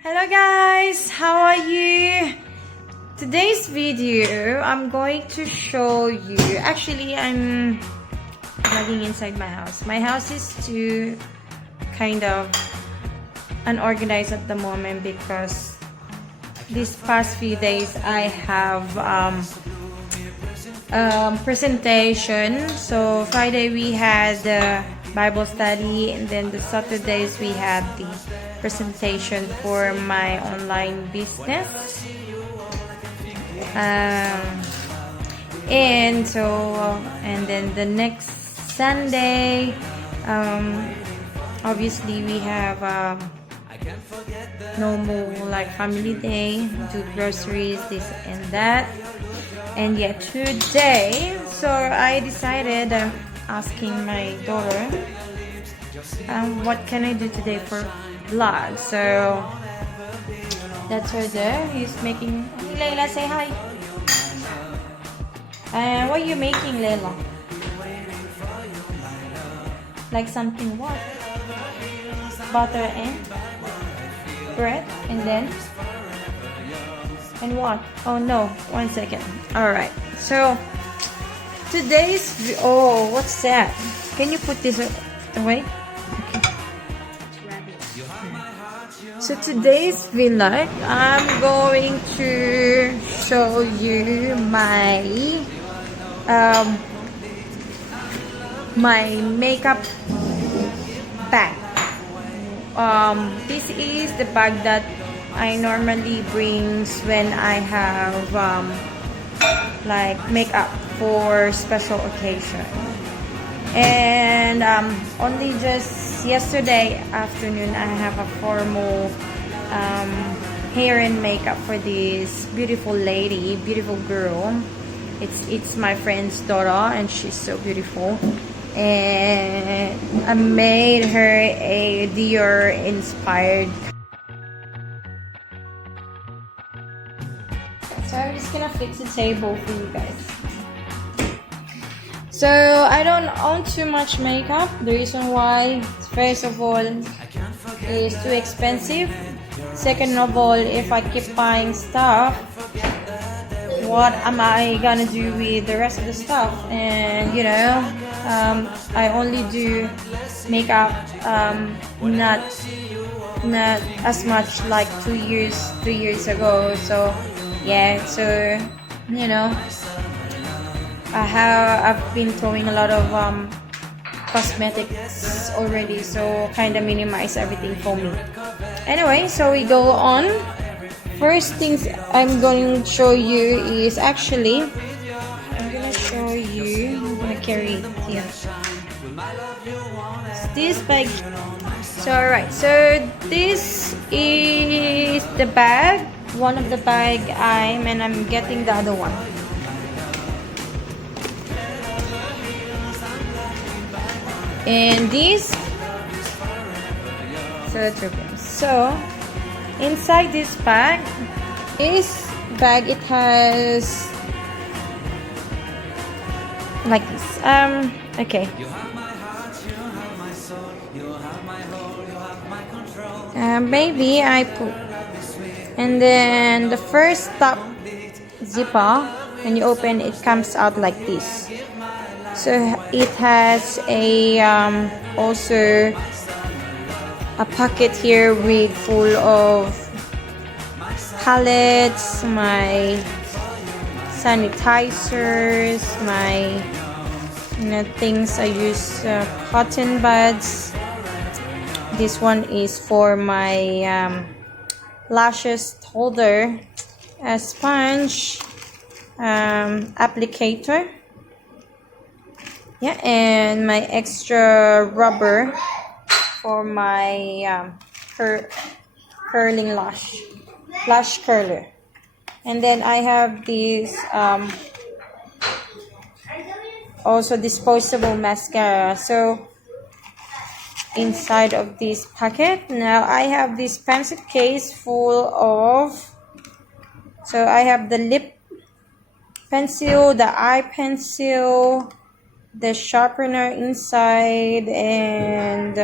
Hello guys, how are you? Today's video, I'm going to show you. Actually, I'm vlogging inside my house. My house is too kind of unorganized at the moment because these past few days I have presentation. So Friday we had the Bible study, and then the Saturdays we had the presentation for my online business. And then the next Sunday, obviously we have normal like family day, do groceries, this and that. And yet today, so I decided asking my daughter, what can I do today for vlog? So that's her there. He's making. Layla, say hi. What are you making, Layla? Like something what? Butter and bread, and then and what? Oh no! 1 second. All right. So today's what's that? Can you put this away? So today's vlog, I'm going to show you my my makeup bag. This is the bag that I normally brings when I have like makeup for special occasion. And only just yesterday afternoon I have a formal hair and makeup for this beautiful lady, beautiful girl. It's my friend's daughter, and she's so beautiful. And I made her a Dior inspired. So I'm just gonna fix the table for you guys. So I don't own too much makeup. The reason why, first of all, is too expensive. Second of all, if I keep buying stuff, what am I gonna do with the rest of the stuff? And you know, I only do makeup not as much like 2 years ago. So yeah, so you know, I've been throwing a lot of cosmetics already, so kind of minimize everything for me. Anyway, so we go on. First things I'm going to show you is actually I'm gonna show you. I'm gonna carry it here. This bag. So alright, so this is the bag. One of the bag and I'm getting the other one. And this, so inside this bag, it has like this. Okay. Maybe I put, and then the first top zipper, when you open it, comes out like this. So it has a also a pocket here with full of palettes, my sanitizers, my things I use, cotton buds. This one is for my lashes holder, a sponge, applicator. Yeah, and my extra rubber for my curling lash curler. And then I have this also disposable mascara. So inside of this packet, now I have this pencil case full of, so I have the lip pencil, the eye pencil, the sharpener inside, and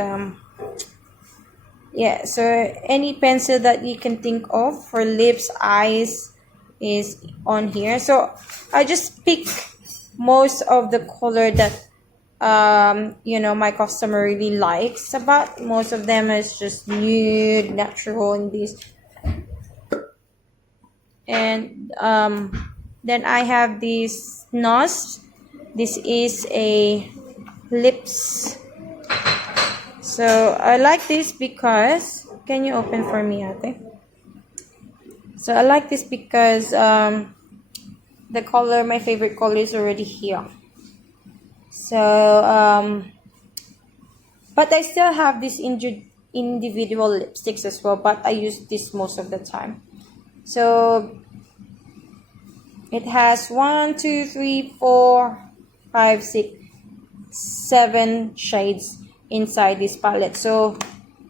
yeah, so any pencil that you can think of for lips, eyes is on here. So I just pick most of the color that you know, my customer really likes. About most of them is just nude, natural, and this. And then I have this NOS. This is a lips. So I like this because, can you open for me, Ate? So I like this because the color, my favorite color, is already here. So but I still have these individual lipsticks as well, but I use this most of the time. So it has 1, 2, 3, 4, 5, 6, 7 shades inside this palette. So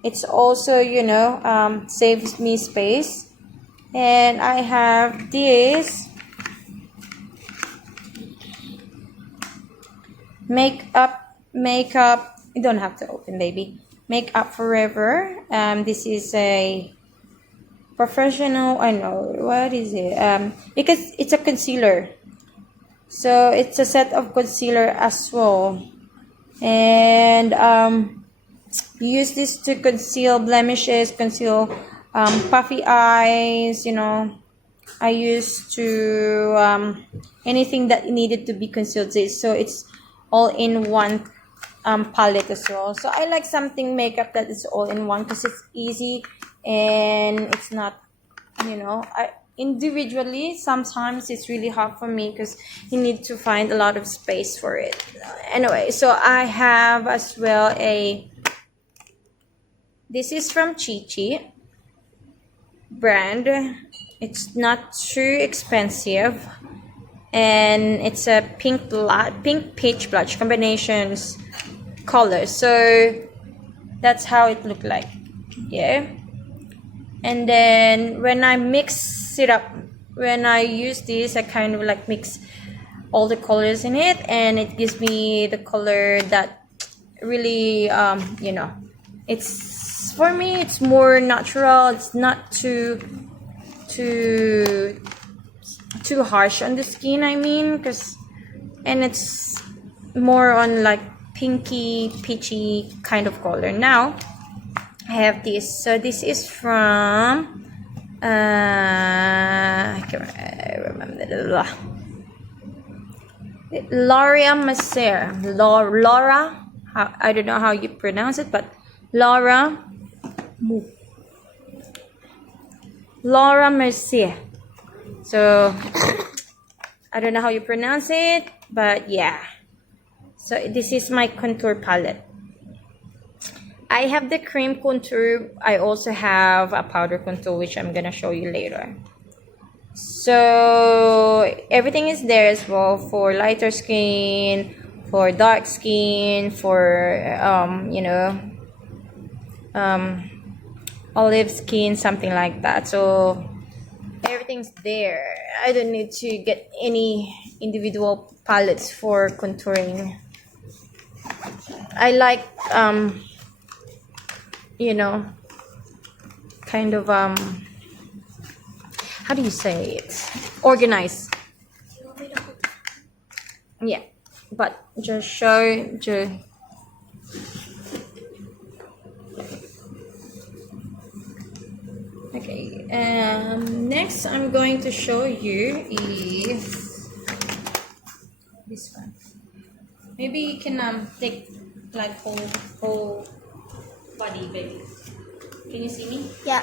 it's also, you know, saves me space. And I have this makeup. You don't have to open, baby. Makeup Forever. This is a professional. I know what is it. Because it's a concealer, so it's a set of concealer as well. And use this to conceal blemishes, conceal puffy eyes. You know, I used to anything that needed to be concealed. So it's all in one palette as well. So I like something makeup that is all in one because it's easy and it's not, you know, individually sometimes it's really hard for me because you need to find a lot of space for it. Anyway, so I have as well this is from Chi Chi brand. It's not too expensive, and it's a pink peach blush combinations color. So that's how it looked like. Yeah. And then when I mix it up, when I use this, I kind of like mix all the colors in it, and it gives me the color that really you know, it's, for me, it's more natural. It's not too harsh on the skin, I mean, and it's more on like pinky peachy kind of color. Now I have this. So this is from I can't remember. Laura Mercier. Laura, I don't know how you pronounce it, but Laura Mercier. So I don't know how you pronounce it, but yeah. So this is my contour palette. I have the cream contour. I also have a powder contour, which I'm gonna show you later. So everything is there as well for lighter skin, for dark skin, for you know, olive skin, something like that. So everything's there. I don't need to get any individual palettes for contouring. I like you know, kind of how do you say it? Organized. Yeah, but just show you. Okay, next I'm going to show you is this one. Maybe you can take like whole body, baby. Can you see me? Yeah.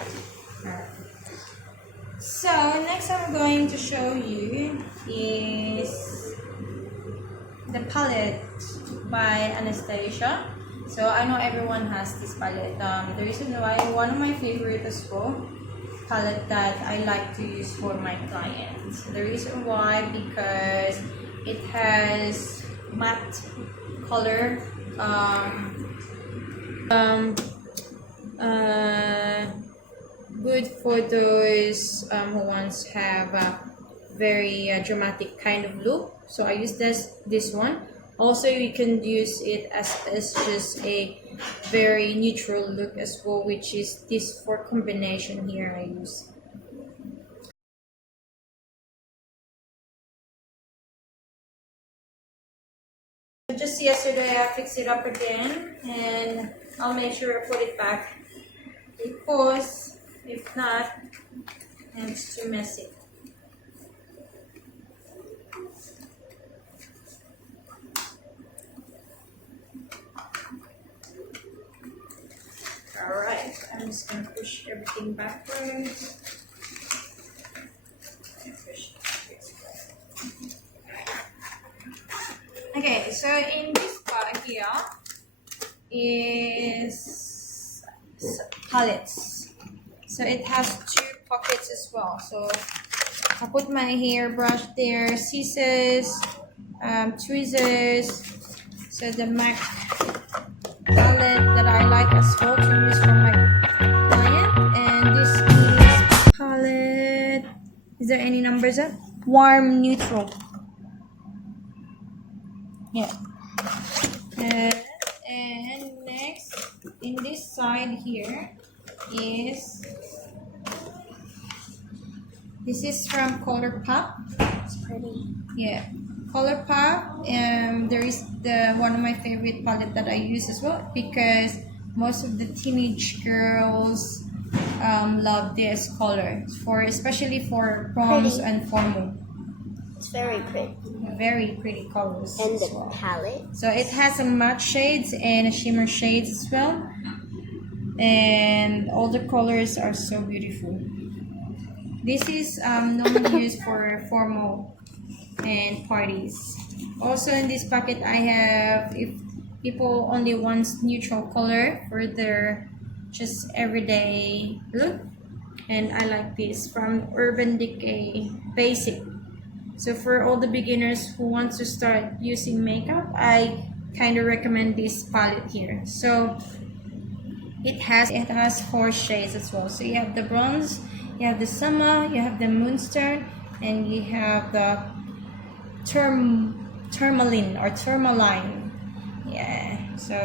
So next I'm going to show you is the palette by Anastasia. So I know everyone has this palette. The reason why, one of my favorite as well palette that I like to use for my clients. The reason why, because it has matte color, good photos, who wants have a very dramatic kind of look. So I use this one. Also, you can use it as just a very neutral look as well, which is this 4 combination here I use. Just yesterday I fixed it up again, and I'll make sure I put it back, because if not, it's too messy. Alright, I'm just gonna push everything backwards. Okay, so in this part here is palettes. So it has 2 pockets as well. So I put my hairbrush there, scissors, tweezers. So the MAC palette that I like as well to use for my client. And this is palette. Is there any numbers up? Warm neutral. Yeah. And next, in this side here is, this is from ColourPop. It's pretty. Yeah, ColourPop. There is one of my favorite palette that I use as well, because most of the teenage girls love this color, especially for proms Pretty. and formal. It's very pretty. Very pretty colors. And as the well. palette. So it has some matte shades and shimmer shades as well, and all the colors are so beautiful. This is normally used for formal and parties. Also in this packet I have, if people only want neutral color for their just everyday look, and I like this from Urban Decay Basic. So for all the beginners who want to start using makeup, I kind of recommend this palette here. So it has 4 shades as well. So you have the bronze, you have the summer, you have the moonstone, and you have the tourmaline or tourmaline. Yeah. So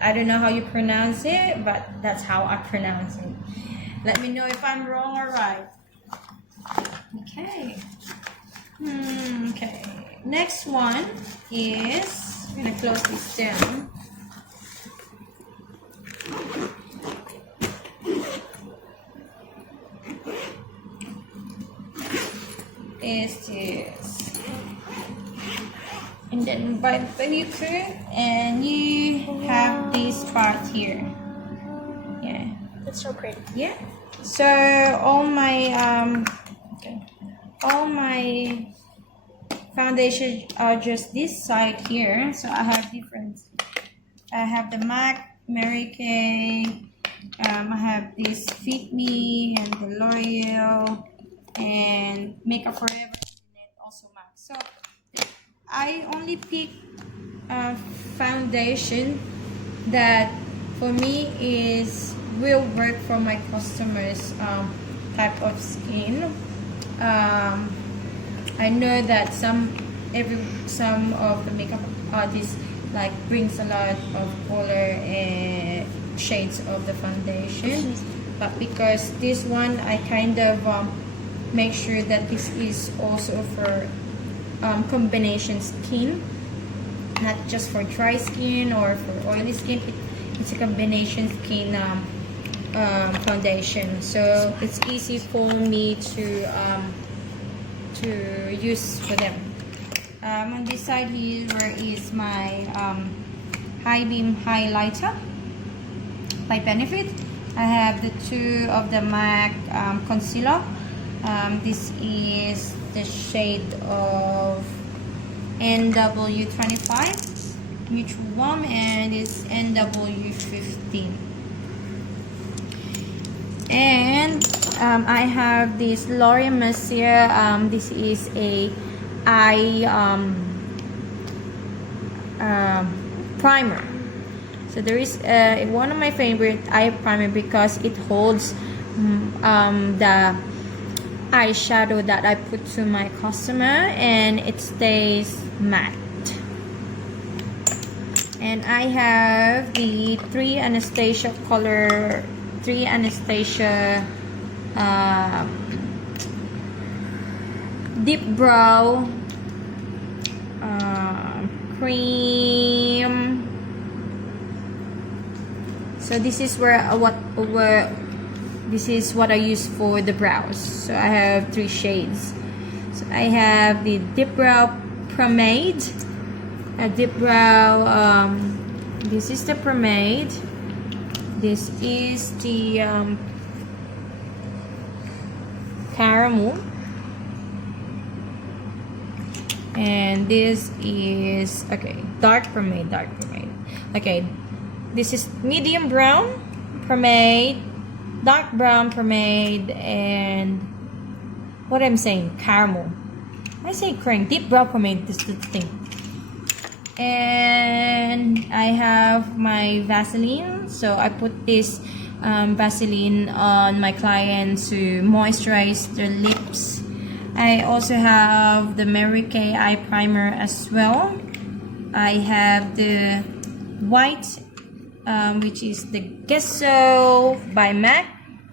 I don't know how you pronounce it, but that's how I pronounce it. Let me know if I'm wrong or right. Okay. Okay, next one is, I'm gonna close this down. Is this, and then by the through, and you have this part here. Yeah, It's so pretty. yeah. So all my all my foundation are just this side here. So I have different. I have the MAC, Mary Kay. I have this Fit Me and the L'Oreal and Makeup Forever, and also MAC. So I only pick foundation that for me will work for my customers type of skin. I know that some of the makeup artists like brings a lot of color and shades of the foundation, but because this one I kind of make sure that this is also for combination skin, not just for dry skin or for oily skin. It's a combination skin foundation, so it's easy for me to use for them. On this side here is my high beam highlighter by Benefit. I have the 2 of the MAC concealer. This is the shade of NW25 Neutral Warm, and it's NW15. And I have this Laura Mercier. This is a eye primer. So there is one of my favorite eye primer because it holds the eyeshadow that I put to my customer, and it stays matte. And I have the 3 Anastasia color, 3 Anastasia deep brow cream. So this is this is what I use for the brows. So I have 3 shades. So I have the deep brow pomade, a deep brow. This is the pomade. This is the caramel, and this is dark pomade. Okay, this is medium brown pomade, dark brown pomade, and what I'm saying, caramel. I say cream, deep brown pomade. This is the thing. And I have my Vaseline. So I put this Vaseline on my client to moisturize their lips. I also have the Mary Kay eye primer as well. I have the white, which is the Gesso by MAC,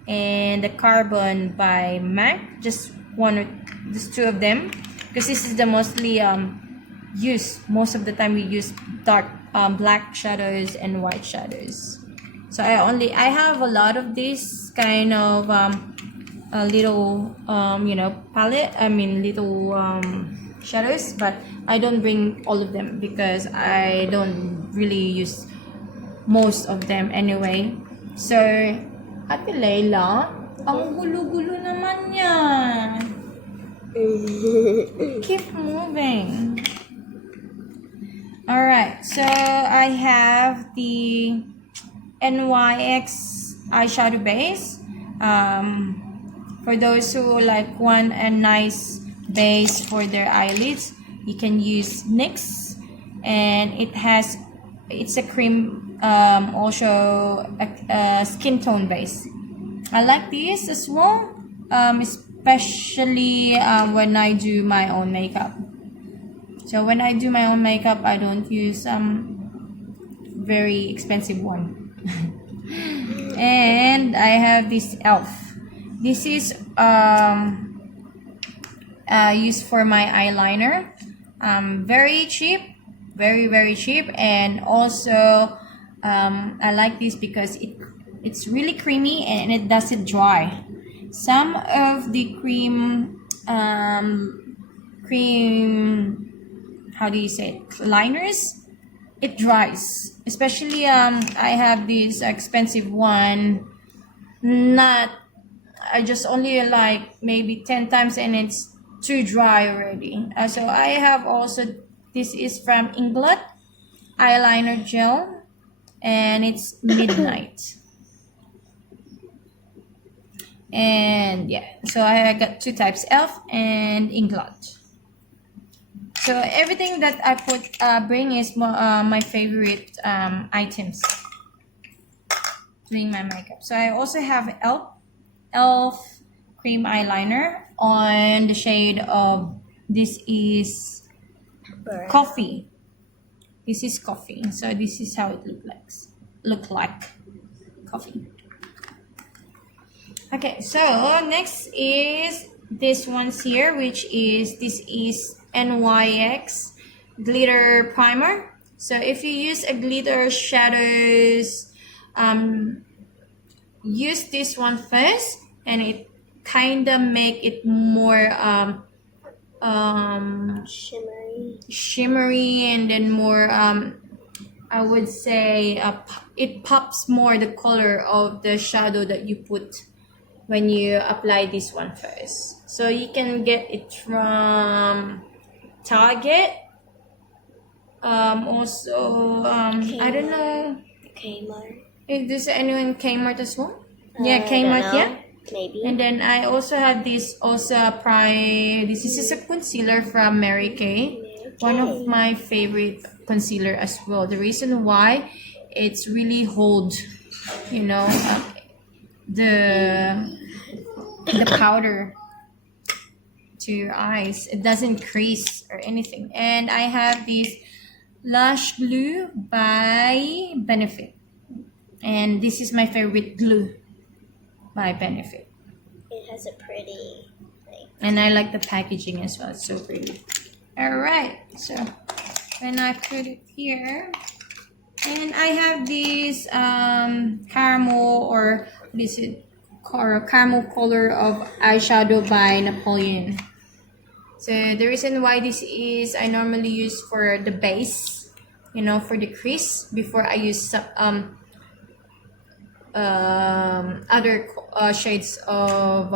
and the Carbon by MAC. Just 2 of them, because this is the mostly used. Most of the time we use dark black shadows and white shadows. So I have a lot of this kind of a little palette, little shadows, but I don't bring all of them because I don't really use most of them anyway. So Ate Layla, ang gulo-gulo naman yan. Keep moving. Alright, so I have the NYX eyeshadow base. For those who want a nice base for their eyelids, you can use NYX, and it's a cream, also a skin tone base. I like this as well, especially when I do my own makeup. So when I do my own makeup, I don't use very expensive one. And I have this e.l.f. This is used for my eyeliner. Very cheap, very cheap, and also I like this because it's really creamy and it doesn't dry. Some of the cream how do you say it, liners, it dries, especially I have this expensive one, I just only maybe 10 times and it's too dry already. So I have also, this is from Inglot eyeliner gel, and it's Midnight. And yeah, so I got 2 types, e.l.f. and Inglot. So everything that I bring is my favorite items doing my makeup. So I also have e.l.f. cream eyeliner on the shade of, this is coffee. This is coffee. So this is how it look like coffee. Okay, so next is this one's here, this is NYX glitter primer. So if you use a glitter shadows, use this one first, and it kind of make it more shimmery, and then more I would say it pops more the color of the shadow that you put when you apply this one first. So you can get it from Target, also I don't know, Kmart. is this anyone Kmart as well? Yeah, Kmart, yeah. Maybe. And then I also have this this is a concealer from Mary Kay. One of my favorite concealer as well. The reason why, it's really hold, the powder to your eyes. It doesn't crease or anything. And I have this Lash Glue by Benefit. And this is my favorite glue by Benefit. It has a pretty thing. And I like the packaging as well. It's so pretty. Alright, so when I put it here, and I have this caramel, or this is caramel color of eyeshadow by Napoleon. So the reason why this is, I normally use for the base, you know, for the crease, before I use some other shades of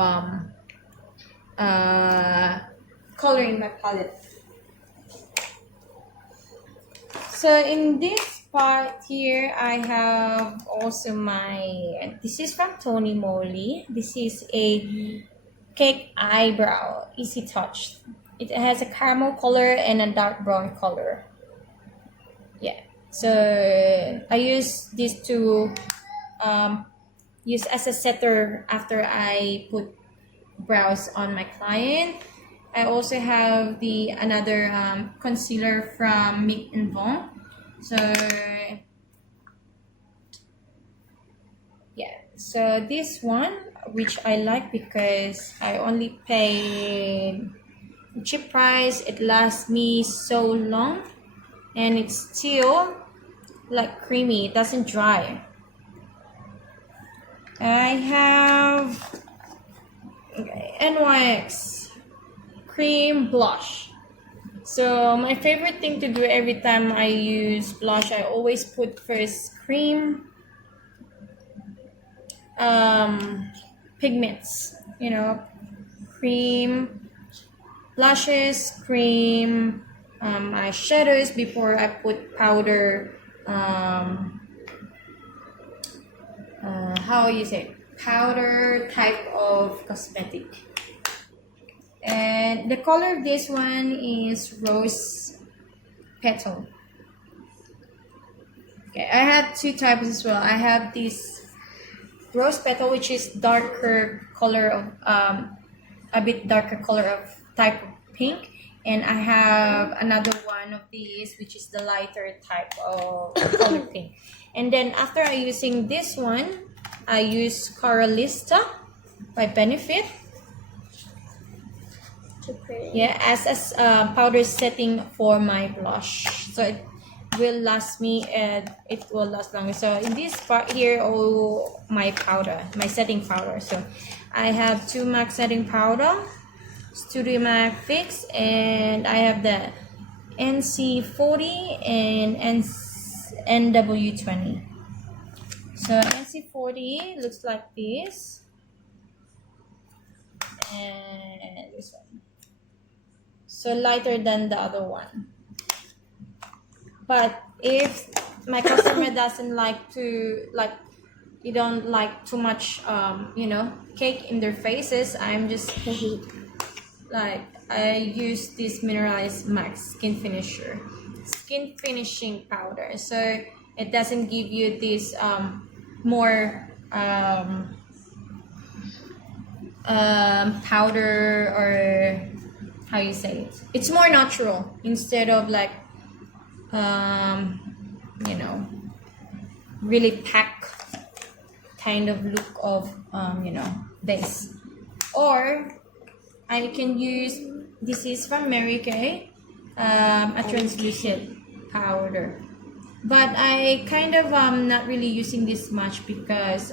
color in my palette. So in this part here, I have also my, this is from Tony Moly. This is a cake eyebrow, easy touch. It has a caramel color and a dark brown color. Yeah, so I use this to use as a setter after I put brows on my client. I also have the another concealer from Mick and Von. So yeah, so this one, which I like because I only paid cheap price. It lasts me so long, and it's still like creamy. It doesn't dry. I have NYX cream blush. So my favorite thing to do every time I use blush, I always put first cream pigments, you know, cream blushes, cream eyeshadows before I put powder, how you say, powder type of cosmetic. And the color of this one is Rose Petal. Okay, I have two types as well. I have this Rose Petal, which is darker color of a bit darker color of type of pink, and I have another one of these, which is the lighter type of color pink. And then after I using this one, I use Coralista by Benefit. Too pretty. Yeah, as powder setting for my blush, so it will last me, and it will last longer. So in this part here, oh, my powder, my setting powder. So I have two MAC setting powder, Studio MAC Fix, and I have the NC40 and NW20. So NC40 looks like this, and this one. So lighter than the other one. But if my customer doesn't like to, you don't like too much, you know, cake in their faces, I'm just like, I use this mineralized MAC skin finishing powder. So it doesn't give you this more powder, or how you say it, it's more natural instead of like you know, really packed kind of look of you know, base. Or I can use, this is from Mary Kay, a translucent powder, but I kind of not really using this much because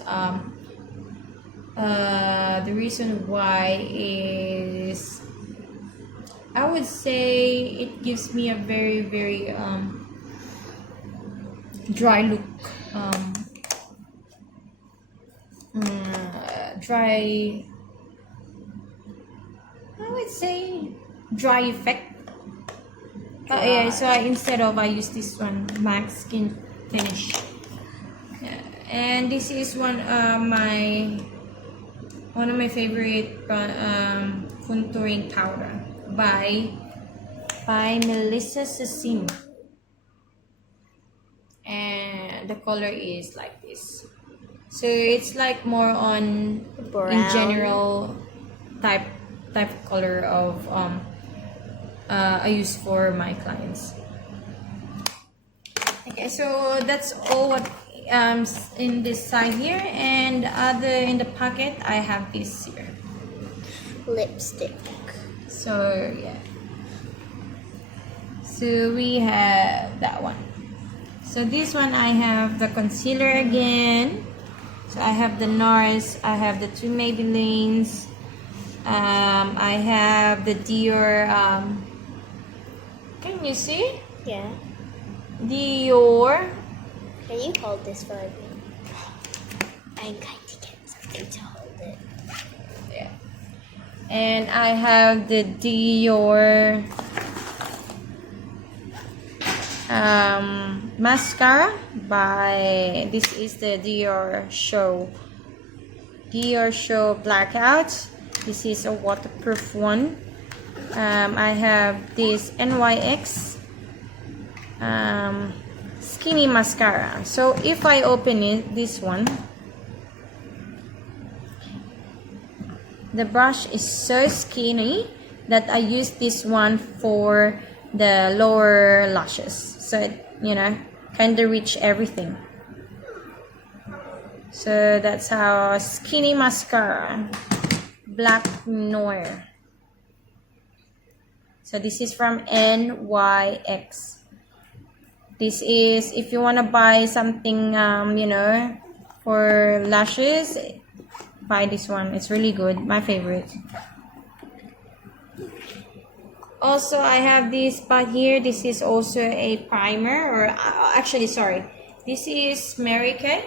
the reason why is, I would say it gives me a very, very dry look, dry, I would say dry effect. Yeah, so instead of, I use this one, MAC Skin Finish. Yeah. And this is one of my favorite contouring powder by Melissa Sassim, and the color is like this. So it's like more on Brown. in general type of color of I use for my clients. Okay, so that's all what in this side here, and other in the pocket I have this here. Lipstick. So yeah, so we have that one. So this one I have the concealer again. So I have the NARS, I have the two Maybellines, I have the Dior, can you see? Yeah. Dior. Can you hold this for me? I'm going to get something to hold it. Yeah. And I have the Dior mascara by, this is the Dior Show Blackout. This is a waterproof one. I have this NYX skinny mascara. So if I open it, this one, the brush is so skinny that I use this one for the lower lashes, so it, you know, kind of reach everything. So that's how skinny mascara, Black Noir. So this is from NYX. This is if you want to buy something, you know, for lashes, buy this one. It's really good, my favorite. Also, I have this spot here. This is also a primer, or actually, sorry, this is Mary Kay.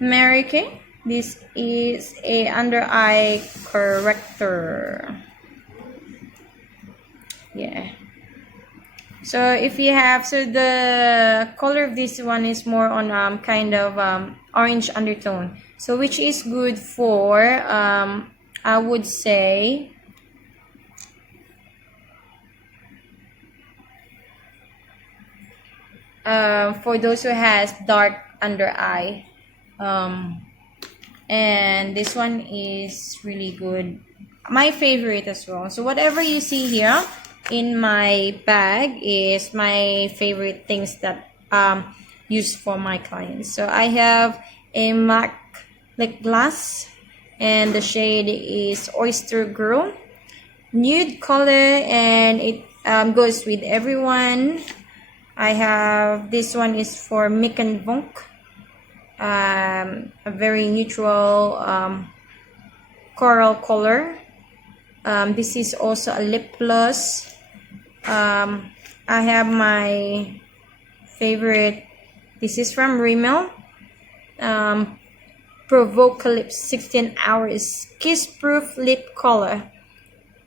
Mary Kay. This is a under eye corrector. Yeah. So if you have, so the color of this one is more on kind of orange undertone. So which is good for I would say for those who has dark under eye. And this one is really good, my favorite as well. So whatever you see here in my bag is my favorite things that used for my clients. So I have a MAC lip gloss, and the shade is Oyster Girl, nude color, and it goes with everyone. I have this one is for Mick and Vonk, a very neutral coral color. This is also a lip gloss. I have my favorite, this is from Rimmel, Provocalypse 16 hours kiss proof lip color,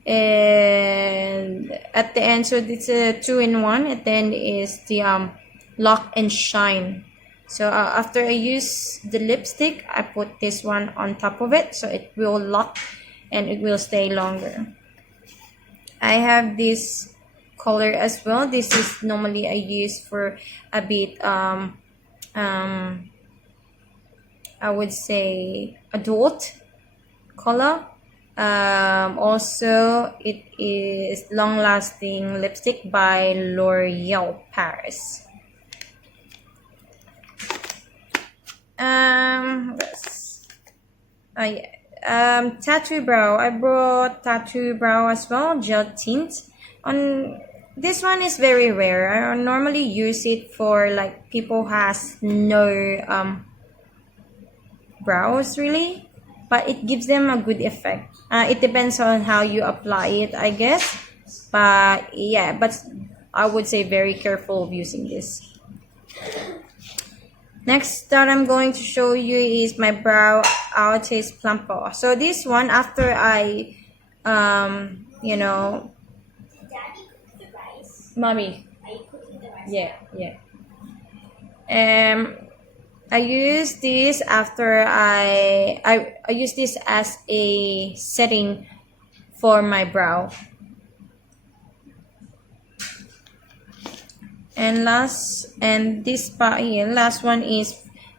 and at the end, so it's a 2-in-1. At the end is the lock and shine. So after I use the lipstick, I put this one on top of it, so it will lock and it will stay longer. I have this color as well. This is normally I use for a bit I would say adult color. Also it is long lasting lipstick by L'Oreal Paris. Tattoo brow. I brought tattoo brow as well, gel tint. On this one is very rare. I normally use it for like people has no brows really, but it gives them a good effect. It depends on how you apply it, I guess. But yeah, but I would say very careful of using this. Next that I'm going to show you is my brow Artist Plumper. So this one, after I you know, Daddy cooked the rice. mommy, Are you cooking the rice? yeah. I use this after I use this as a setting for my brow. And this part here, last one is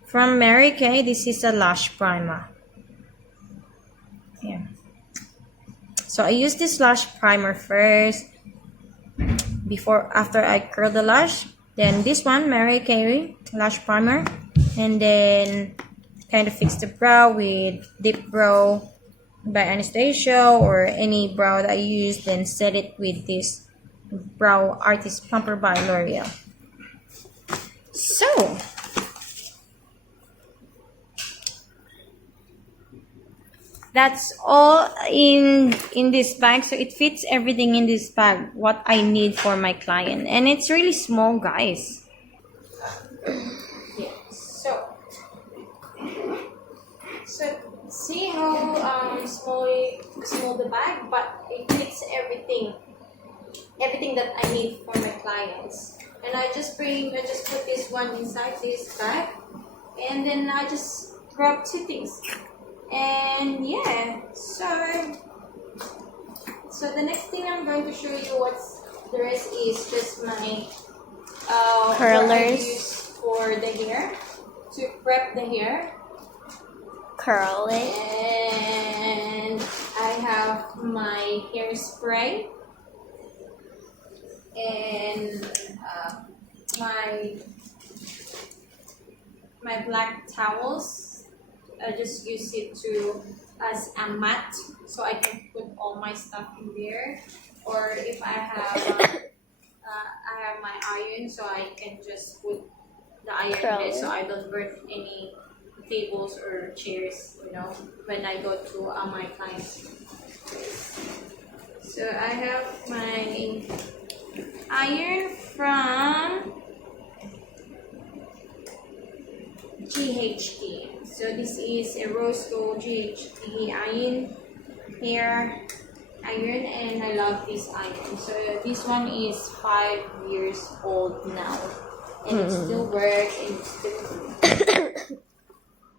from Mary Kay. This is a lash primer. Yeah. So I use this lash primer first, after I curl the lash. Then this one, Mary Kay lash primer, and then kind of fix the brow with Deep Brow by Anastasia or any brow that I use. Then set it with this Brow Artist Plumper by L'Oreal. So that's all in this bag. So it fits everything in this bag what I need for my client, and it's really small, guys. Yeah. So see how small the bag, but it fits everything that I need for my clients. And I just put this one inside this bag, and then I just grab two things. And yeah, so the next thing I'm going to show you what's the rest is just my Curlers. what I use for the hair to prep the hair. Curl it. And I have my hairspray and my black towels. I just use it as a mat, so I can put all my stuff in there. Or if I have my iron, so I can just put the iron in it, so I don't burn any tables or chairs, when I go to my client's place. So I have my iron from GHD. So this is a rose gold GHD hair iron, and I love this iron. So this one is 5 years old now, and it still works and it's still good.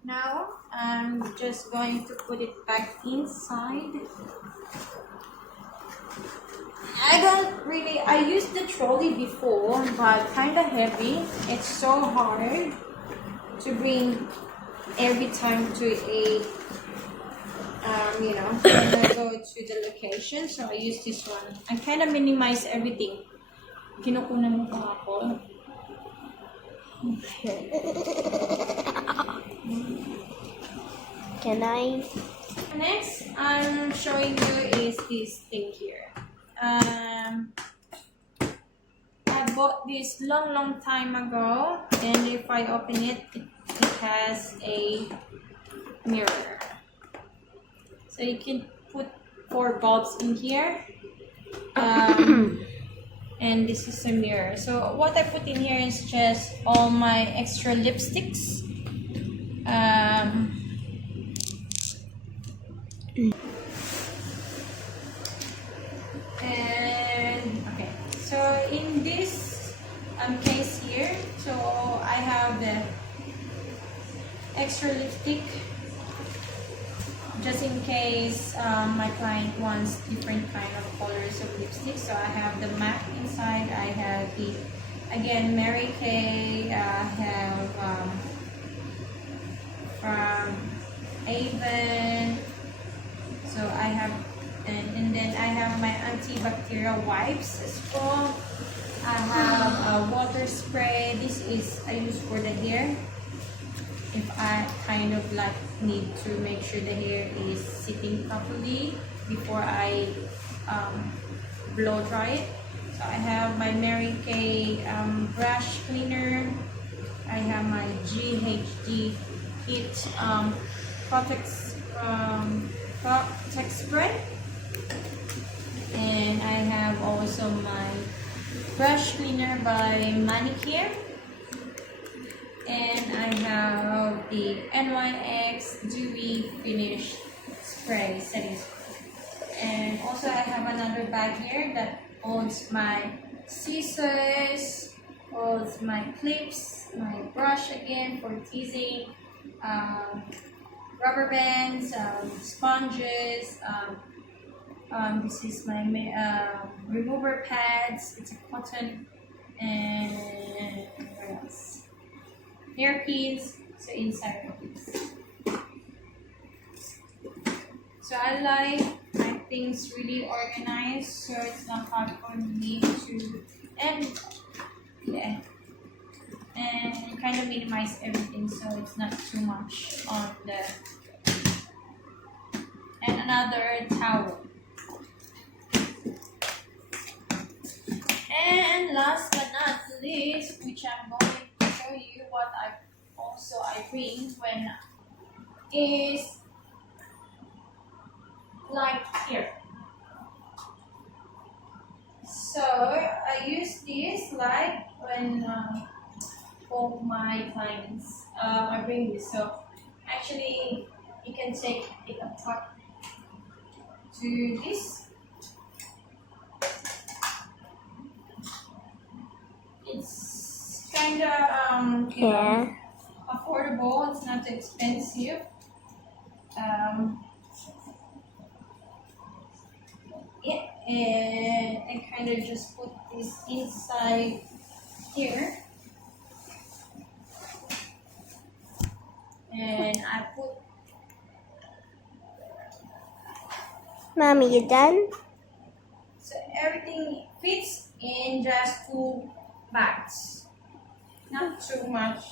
Now I'm just going to put it back inside. I used the trolley before, but kind of heavy. It's so hard to bring every time to when I go to the location. So I use this one. I kind of minimize everything. Kinukunan mo pa ako. Can I? Next, I'm showing you is this thing here. I bought this long time ago, and if I open it, it has a mirror. So you can put 4 bulbs in here. And this is a mirror. So what I put in here is just all my extra lipsticks. Okay, so in this case here, so I have the extra lipstick just in case my client wants different kind of colors of lipstick. So I have the MAC inside. I have the Mary Kay. I have from Avon. So I have, and then I have my antibacterial wipes as well. I have a water spray. This is I use for the hair. If I kind of need to make sure the hair is sitting properly before I blow dry it. So I have my Mary Kay brush cleaner. I have my GHD Heat Protect Spray. And I have also my brush cleaner by Manicure. And I have the NYX Dewy Finish Spray setting spray. And also I have another bag here that holds my scissors, holds my clips, my brush again for teasing, rubber bands, sponges. This is my remover pads. It's a cotton, and what else? Hairpins. So inside of this. So I like my things really organized, so it's not hard for me to And yeah, and kind of minimize everything so it's not too much on the. And another towel. And last but not least, which I'm going to show you what I bring when is like here. So I use this like when for my clients. I bring this. So actually, you can take it apart to this. It's kind of affordable. It's not expensive. Yeah, and I kind of just put this inside here, and I put. Mommy, you done? So everything fits in just 2 bags, not too much.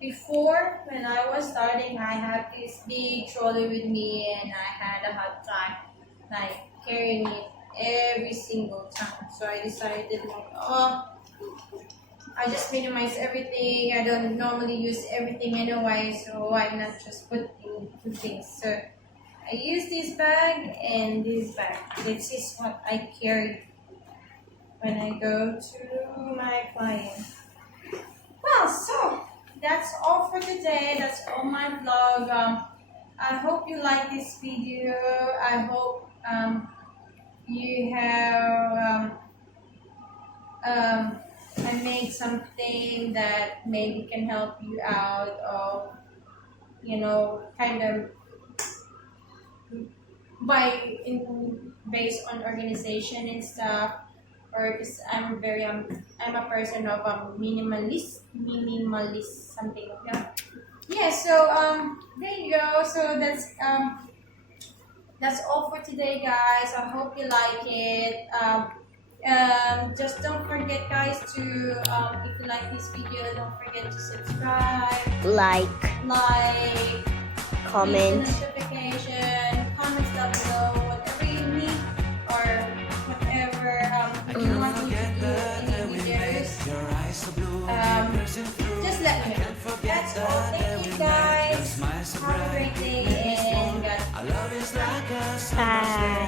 Before, when I was starting, I had this big trolley with me, and I had a hard time like carrying it every single time. So I decided, like, I just minimize everything. I don't normally use everything anyway, so why not just put in 2 things? So I use this bag and this bag. This is what I carry when I go to my client. Well, so that's all for today. That's all my vlog. I hope you like this video. I hope you have I made something that maybe can help you out, or kind of based on organization and stuff. Or because I'm a person of minimalist something like that. Yeah, so there you go. So that's all for today, guys. I hope you like it. Just don't forget, guys, to if you like this video, don't forget to subscribe, Like, comment. hit the notification, comments down below, whatever you need or whatever you want me to do in the videos. Just let me know. That's all. Thank you, guys. Have a great day and God. Bye.